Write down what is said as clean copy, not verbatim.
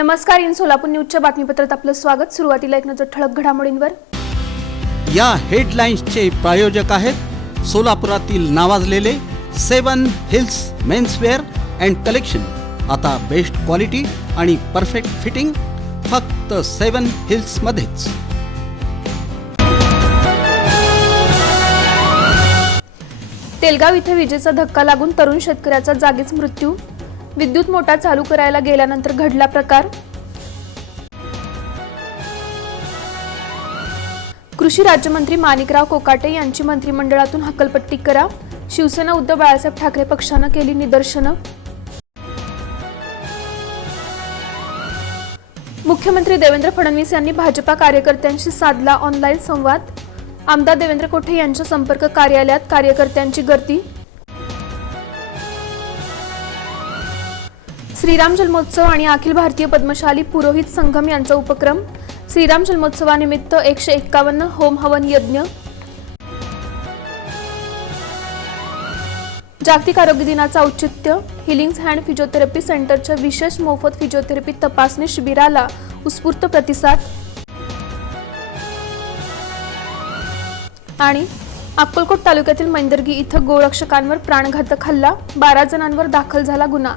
नमस्कार, इन सोलापूर न्यूजच्या बातमीपत्रात आपलं स्वागत। सुरुवातीला एक नजर ठळक घडामोडींवर। या हेडलाईन्सचे प्रायोजक आहेत सोलापुरातील नावाजलेले 7 हिल्स मेन्सवेअर अँड कलेक्शन। आता बेस्ट क्वालिटी आणि परफेक्ट फिटिंग फक्त 7 हिल्स मध्येच। तेलगाव इथे विजेचा धक्का लागून तरुण शेतकऱ्याचा जागीच मृत्यू। विद्युत मोटार चालू करायला गेल्यानंतर घडला प्रकार। कृषी राज्यमंत्री माणिकराव कोकाटे यांची मंत्रिमंडळातून हकलपट्टी करा। शिवसेना उद्धव बाळासाहेब ठाकरे पक्षाने केली निदर्शनं। मुख्यमंत्री देवेंद्र फडणवीस यांनी भाजपा कार्यकर्त्यांशी साधला ऑनलाईन संवाद। आमदार देवेंद्र कोठे यांच्या संपर्क कार्यालयात कार्यकर्त्यांची गर्दी। श्रीराम जन्मोत्सव आणि अखिल भारतीय पद्मशाली पुरोहित संगम यांचा उपक्रम। श्रीराम जन्मोत्सवानिमित्त 151 होम हवन यज्ञ। जागतिक आरोग्य दिनाचं औचित्य। हिलिंग्स हँड फिजिओथेरपी सेंटरच्या विशेष मोफत फिजिओथेरपी तपासणी शिबिराला उत्स्फूर्त प्रतिसाद। आणि अक्कलकोट तालुक्यातील मैंदर्गी इथं गोरक्षकांवर प्राणघातक हल्ला, 12 जणांवर दाखल झाला गुन्हा।